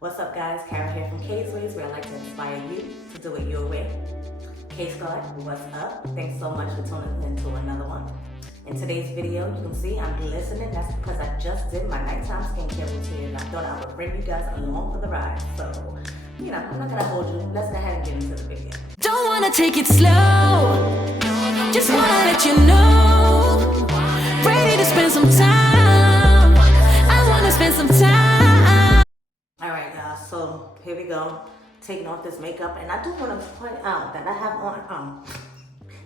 What's up guys, Kara here from K's Ways, where I like to inspire you to do it your way. K Squad, what's up? Thanks so much for tuning into another one. In today's video, you can see I'm glistening. That's because I just did my nighttime skincare routine and I thought I would bring you guys along for the ride. So, I'm not gonna hold you. Let's go ahead and get into the video. Don't wanna take it slow, just wanna let you know. Ready to spend some time, I wanna spend some time. Alright guys, so here we go. Taking off this makeup, and I do want to point out that I have on,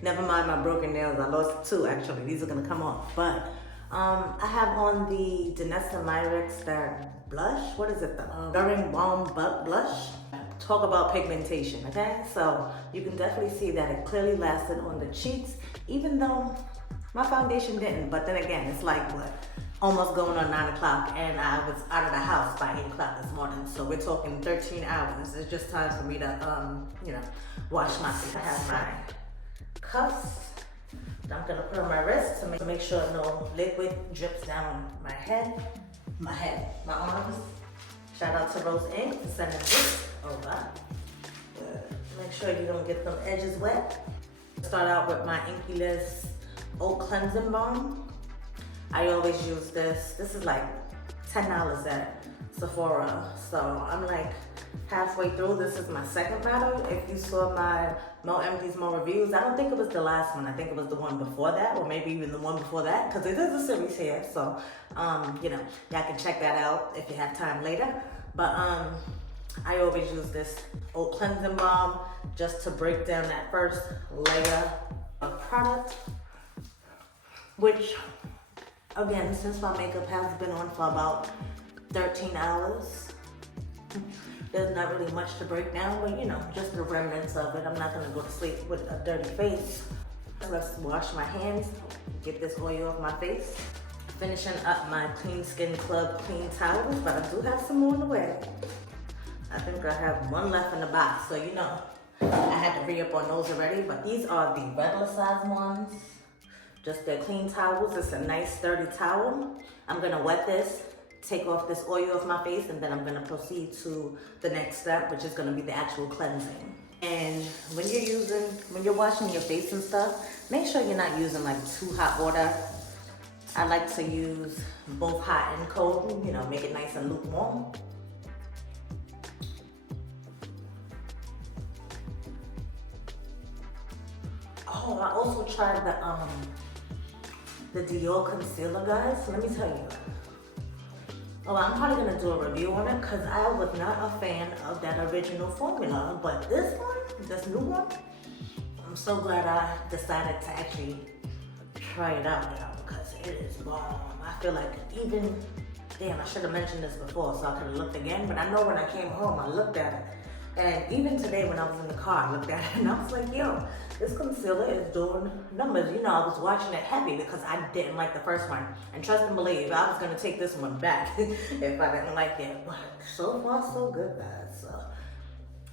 never mind my broken nails, I lost two actually, these are gonna come off, but I have on the Niacinamide that blush, what is it, the During Balm Butt Blush. Talk about pigmentation, okay? So you can definitely see that it clearly lasted on the cheeks, even though my foundation didn't, but then again, it's like what? Almost going on 9 o'clock, and I was out of the house by 8 o'clock this morning, so we're talking 13 hours. It's just time for me to, wash my face. I have my cuffs that I'm gonna put on my wrist to make sure no liquid drips down my arms. Shout out to Rose Ink for sending this over. Make sure you don't get them edges wet. Start out with my Inky Oat Cleansing Balm. I always use this. This is like $10 at Sephora. So I'm like halfway through. This is my second bottle. If you saw my More Empties, More Reviews, I don't think it was the last one. I think it was the one before that, or maybe even the one before that, because it is a series here. So, y'all can check that out if you have time later. But I always use this Oat Cleansing Balm just to break down that first layer of product, which, again, since my makeup has been on for about 13 hours, there's not really much to break down, but just the remnants of it. I'm not gonna go to sleep with a dirty face. Let's wash my hands, get this oil off my face. Finishing up my Clean Skin Club clean towels, but I do have some more in the way. I think I have one left in the box, so I had to re-up on those already, but these are the regular size ones. Just their clean towels. It's a nice sturdy towel. I'm gonna wet this, take off this oil off my face, and then I'm gonna proceed to the next step, which is gonna be the actual cleansing. And when you're washing your face and stuff, make sure you're not using like too hot water. I like to use both hot and cold, make it nice and lukewarm. Oh, I also tried the Dior concealer, guys. Let me tell you. Oh, I'm probably gonna do a review on it because I was not a fan of that original formula, but this new one, I'm so glad I decided to actually try it out, because it is bomb. I feel like I should have mentioned this before so I could have looked again, but I know when I came home, I looked at it. And even today when I was in the car, I looked at it and I was like, yo, this concealer is doing numbers. I was watching it heavy because I didn't like the first one. And trust and believe, I was gonna take this one back if I didn't like it. But so far, so good, guys. So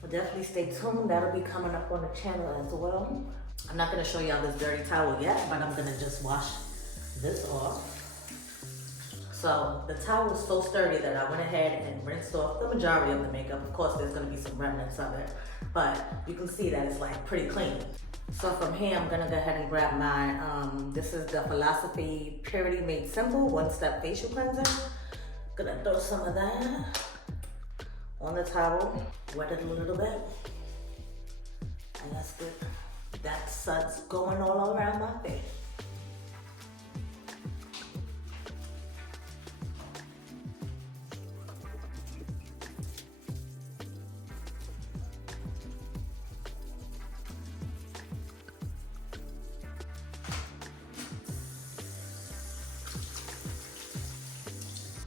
definitely stay tuned. That'll be coming up on the channel as well. I'm not gonna show y'all this dirty towel yet, but I'm gonna just wash this off. So the towel is so sturdy that I went ahead and rinsed off the majority of the makeup. Of course, there's gonna be some remnants of it, but you can see that it's like pretty clean. So from here, I'm gonna go ahead and grab my, this is the Philosophy Purity Made Simple One-Step Facial Cleanser. Gonna throw some of that on the towel, wet it a little bit, and let's get that suds going all around my face.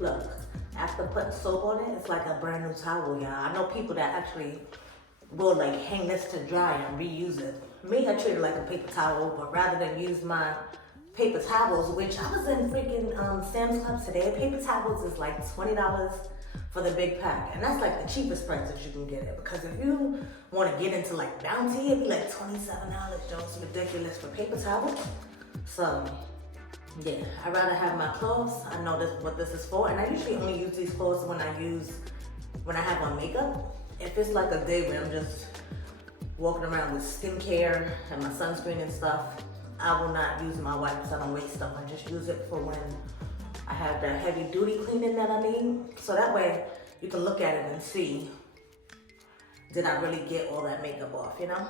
Look, after putting soap on it, it's like a brand new towel, y'all. I know people that actually will like hang this to dry and reuse it. Me, I treat it like a paper towel, but rather than use my paper towels, which I was in freaking Sam's Club today, paper towels is like $20 for the big pack. And that's like the cheapest price that you can get it. Because if you want to get into like Bounty, it'd be like $27. It's ridiculous for paper towels. So yeah, I'd rather have my clothes. I know what this is for, and I usually only use these clothes when I use when I have on makeup, if it's like a day where I'm just walking around with skincare and my sunscreen and stuff, I will not use my wipes. I don't waste stuff. I just use it for when I have the heavy duty cleaning that I need. So that way you can look at it and see, did I really get all that makeup off, you know?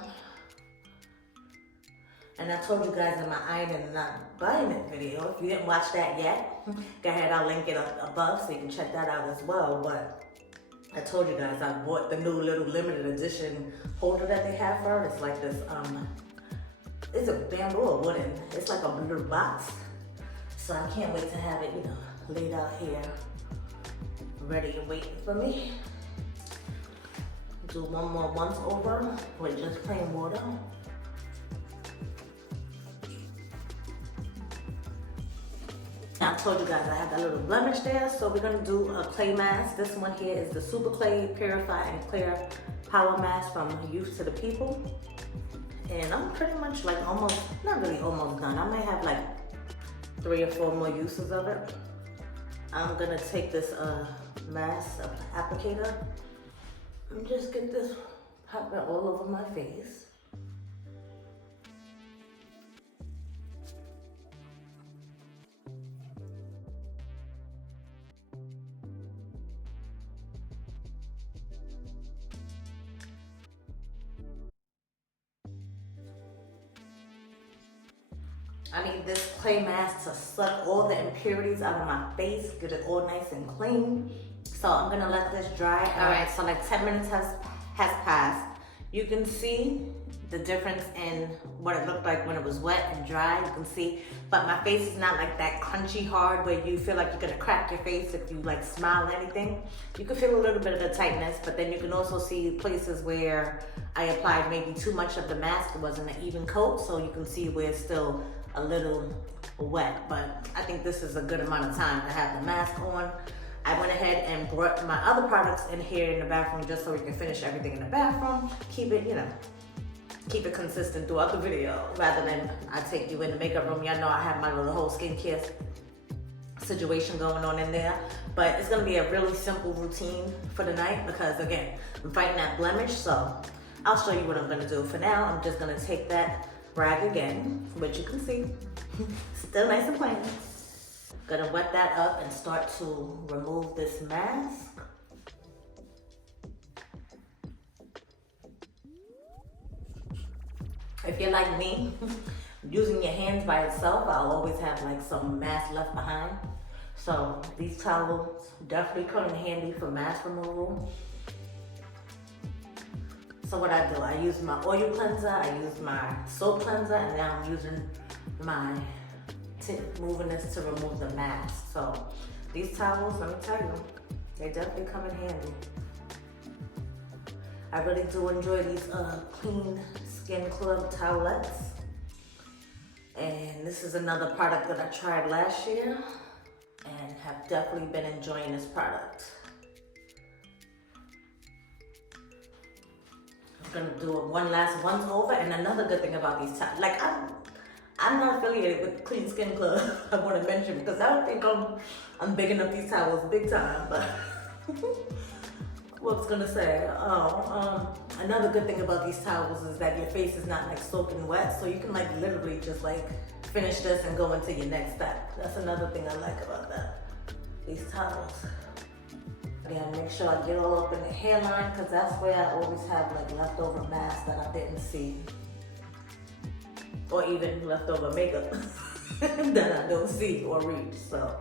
And I told you guys in my ironing and not buying it video, if you didn't watch that yet, go ahead, I'll link it up above so you can check that out as well. But I told you guys I bought the new little limited edition holder that they have for it. It's like this, it's a bamboo or wooden. It's like a little box. So I can't wait to have it, you know, laid out here, ready and waiting for me. Do one more once over with just plain water. I told you guys I have that little blemish there, so we're gonna do a clay mask. This one here is the Superclay Purify and Clear Power Mask from Youth to the People. And I'm pretty much like almost, not really almost done. I may have like 3 or 4 more uses of it. I'm gonna take this mask applicator and just get this popping all over my face. I need this clay mask to suck all the impurities out of my face, get it all nice and clean. So I'm gonna let this dry. All right, so like 10 minutes has passed. You can see the difference in what it looked like when it was wet and dry. You can see, but my face is not like that crunchy hard where you feel like you're gonna crack your face if you like smile or anything. You can feel a little bit of the tightness, but then you can also see places where I applied maybe too much of the mask. It wasn't an even coat, so you can see where it's still a little wet, but I think this is a good amount of time to have the mask on. I went ahead and brought my other products in here in the bathroom just so we can finish everything in the bathroom. Keep it, you know, keep it consistent throughout the video rather than I take you in the makeup room. Y'all know I have my little whole skincare situation going on in there, but it's gonna be a really simple routine for the night because again, I'm fighting that blemish, so I'll show you what I'm gonna do. For now, I'm just gonna take that rag again, which you can see, still nice and plain. Gonna wet that up and start to remove this mask. If you're like me, using your hands by itself, I'll always have like some mask left behind. So these towels definitely come in handy for mask removal. So what I do, I use my oil cleanser, I use my soap cleanser, and now I'm using my tip, moving this to remove the mask. So these towels, let me tell you, they definitely come in handy. I really do enjoy these Clean Skin Club towelettes. And this is another product that I tried last year and have definitely been enjoying this product. Gonna do it one last once over. And another good thing about these towels, like I'm not affiliated with Clean Skin Club. I want to mention because I don't think I'm bigging up these towels big time, but what's gonna say? Another good thing about these towels is that your face is not like soaking wet, so you can like literally just like finish this and go into your next step. That's another thing I like about that. These towels. Again, make sure I get all up in the hairline because that's where I always have like leftover masks that I didn't see. Or even leftover makeup that I don't see or reach. So,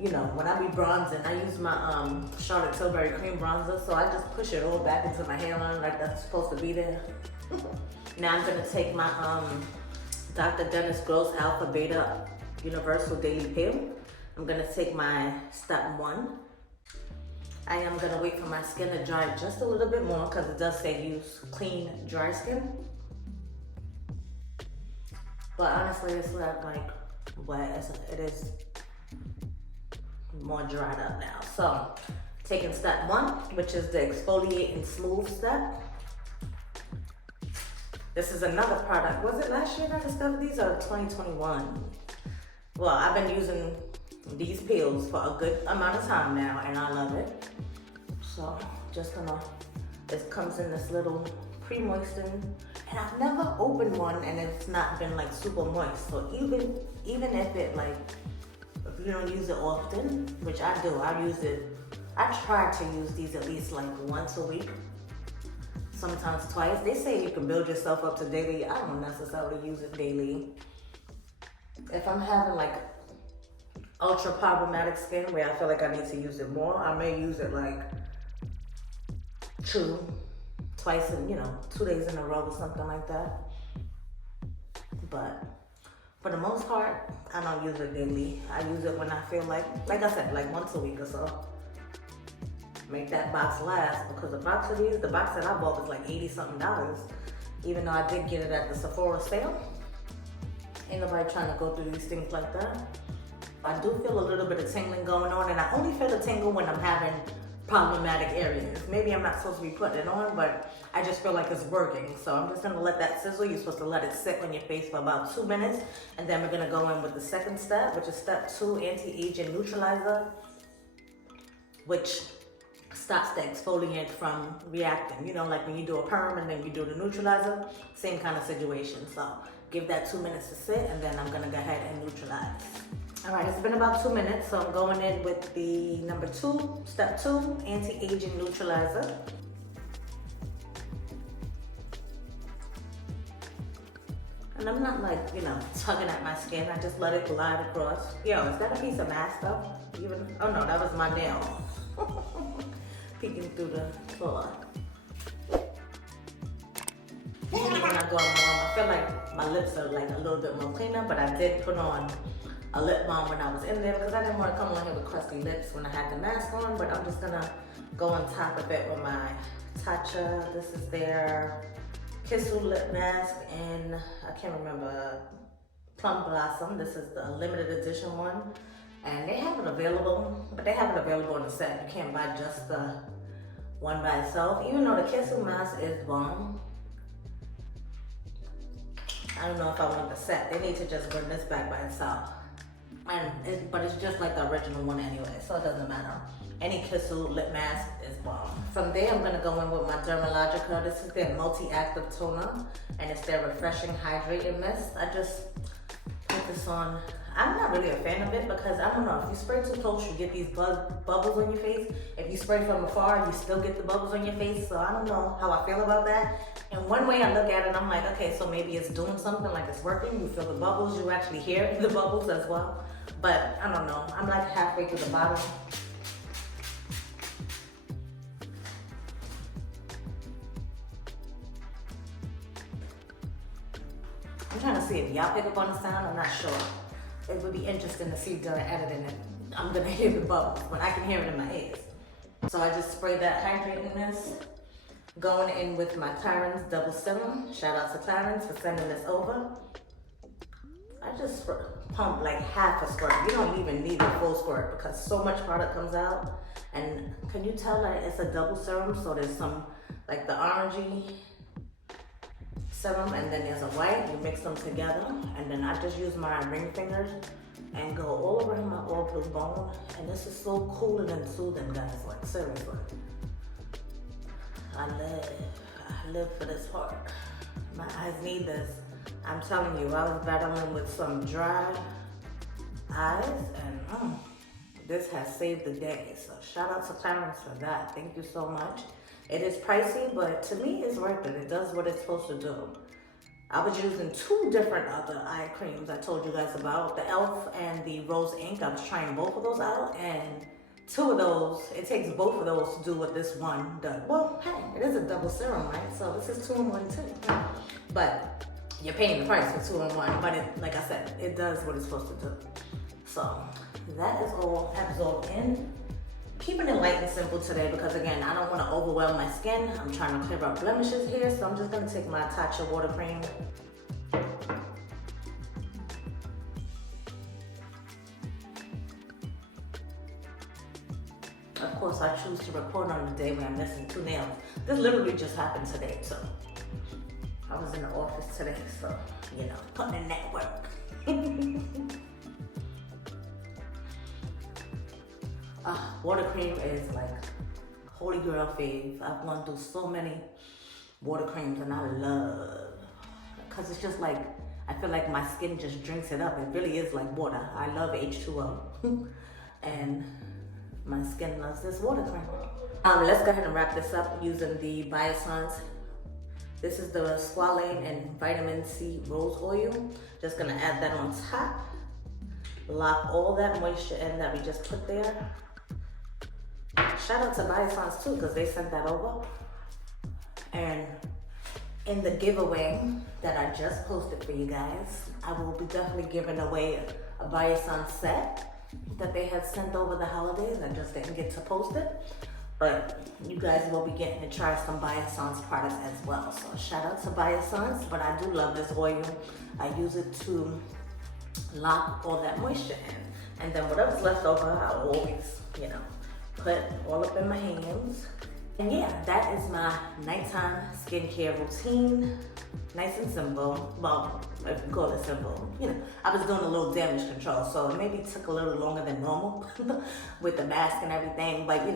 you know, when I be bronzing, I use my Charlotte Tilbury cream bronzer, so I just push it all back into my hairline like that's supposed to be there. Now I'm gonna take my Dr. Dennis Gross Alpha Beta Universal Daily Peel. I'm gonna take my step 1. I am gonna wait for my skin to dry just a little bit more because it does say use clean, dry skin. But honestly, it's not like wet, it is more dried up now. So, taking step 1, which is the exfoliate and smooth step. This is another product. Was it last year that I discovered these or 2021? Well, I've been using these peels for a good amount of time now and I love it. So just gonna, it comes in this little pre-moisten, and I've never opened one and it's not been like super moist. So even if it like, if you don't use it often, which I do, I try to use these at least like once a week, sometimes twice. They say you can build yourself up to daily. I don't necessarily use it daily. If I'm having like ultra problematic skin where I feel like I need to use it more, I may use it like twice in, 2 days in a row or something like that. But for the most part, I don't use it daily. I use it when I feel like I said, like once a week or so. Make that box last, because the box that I bought was like $80 something, even though I did get it at the Sephora sale. Ain't nobody trying to go through these things like that. I do feel a little bit of tingling going on, and I only feel a tingle when I'm having problematic areas. Maybe I'm not supposed to be putting it on, but I just feel like it's working. So I'm just gonna let that sizzle. You're supposed to let it sit on your face for about 2 minutes, and then we're gonna go in with the second step, which is step 2, anti-aging neutralizer, which stops the exfoliant from reacting. Like when you do a perm and then you do the neutralizer, same kind of situation. So give that 2 minutes to sit, and then I'm gonna go ahead and neutralize. All right, it's been about 2 minutes, so I'm going in with the number 2, step 2, anti-aging neutralizer. And I'm not like, tugging at my skin. I just let it glide across. Yo, is that a piece of mask though? Oh no, that was my nail. Peeking through the floor. Usually when I go out home, I feel like my lips are like a little bit more cleaner, but I did put on a lip balm when I was in there because I didn't want to come on here with crusty lips when I had the mask on, but I'm just gonna go on top of it with my Tatcha. This is their Kissu lip mask, and I can't remember, Plum Blossom. This is the limited edition one, and they have it available, but they have it available in a set. You can't buy just the one by itself, even though the Kissu mask is bomb. I don't know if I want the set. They need to just bring this back by itself. But it's just like the original one anyway, so it doesn't matter. Any Kissu lip mask is bomb. From there, I'm gonna go in with my Dermalogica. This is their multi-active toner, and it's their refreshing hydrating mist. I just put this on. I'm not really a fan of it because I don't know, if you spray too close, you get these bubbles on your face. If you spray from afar, you still get the bubbles on your face. So I don't know how I feel about that. And one way I look at it, I'm like, okay, so maybe it's doing something, like it's working. You feel the bubbles, you actually hear the bubbles as well. But I don't know, I'm like halfway through the bottle. I'm trying to see if y'all pick up on the sound, I'm not sure. It would be interesting to see during editing it. I'm gonna hear the bubbles, but I can hear it in my ears. So I just sprayed that hydrating mist. Going in with my Clarins double serum. Shout out to Clarins for sending this over. I just pump like half a squirt. You don't even need a full squirt because so much product comes out. And can you tell that it's a double serum? So there's some, like the orangey serum, and then there's a white. You mix them together, and then I just use my ring fingers and go all over my orbital bone. And this is so cooling and soothing, guys. Like seriously, I live for this part. My eyes need this. I'm telling you, I was battling with some dry eyes, and this has saved the day. So shout out to Clarins for that. Thank you so much. It is pricey, but to me, it's worth it. It does what it's supposed to do. I was using 2 different other eye creams I told you guys about, the e.l.f. and the Rose Ink. I was trying both of those out, and 2 of those, it takes both of those to do what this one does. Well, hey, it is a double serum, right? So this is 2 in 1 too. But you're paying the price for 2 in 1, but it, like I said, it does what it's supposed to do. So that is all absorbed in. Keeping it light and simple today because again, I don't want to overwhelm my skin. I'm trying to clear up blemishes here, so I'm just going to take my Tatcha water cream. Of course, I choose to record on the day when I'm missing 2 nails. This literally just happened today, so I was in the office today, so putting in that work. Water cream is like holy grail fave. I've gone through so many water creams and I love, because it's just like, I feel like my skin just drinks it up. It really is like water. I love H2O. And my skin loves this water cream. Let's go ahead and wrap this up using the Biossance. This is the Squalane and Vitamin C Rose Oil. Just gonna add that on top. Lock all that moisture in that we just put there. Shout out to Biossance too, because they sent that over. And in the giveaway that I just posted for you guys, I will be definitely giving away a Biossance set that they had sent over the holidays. I just didn't get to post it. But you guys will be getting to try some Biossance products as well. So shout out to Biossance, but I do love this oil. I use it to lock all that moisture in. And then whatever's left over, I'll always, put all up in my hands. And yeah, that is my nighttime skincare routine. Nice and simple. Well, if you call it simple. I was doing a little damage control, so it maybe took a little longer than normal with the mask and everything. But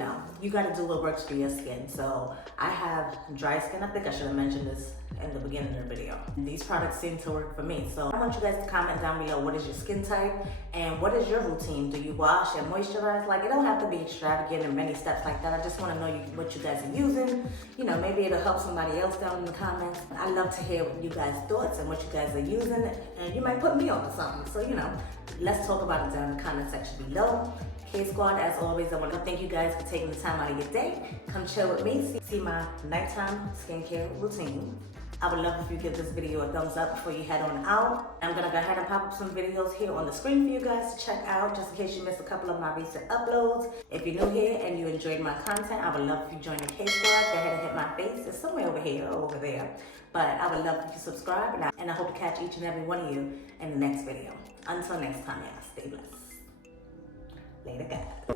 you gotta do what works for your skin. So I have dry skin. I think I should have mentioned this in the beginning of the video. These products seem to work for me. So I want you guys to comment down below, what is your skin type and what is your routine? Do you wash and moisturize? Like, it don't have to be extravagant and many steps like that. I just want to know what you guys are using. Maybe it'll help somebody else down in the comments. I love to hear you guys' thoughts and what you guys are using, and you might put me on to something. So let's talk about it down in the comment section below. K Squad, as always, I want to thank you guys for taking the time out of your day. Come chill with me, see my nighttime skincare routine. I would love if you give this video a thumbs up before you head on out. I'm gonna go ahead and pop up some videos here on the screen for you guys to check out, just in case you missed a couple of my recent uploads. If you're new here and you enjoyed my content, I would love if you join the K Squad. Go ahead and hit my face. It's somewhere over here or over there. But I would love if you subscribe, and I hope to catch each and every one of you in the next video. Until next time, y'all, stay blessed. Later, guys.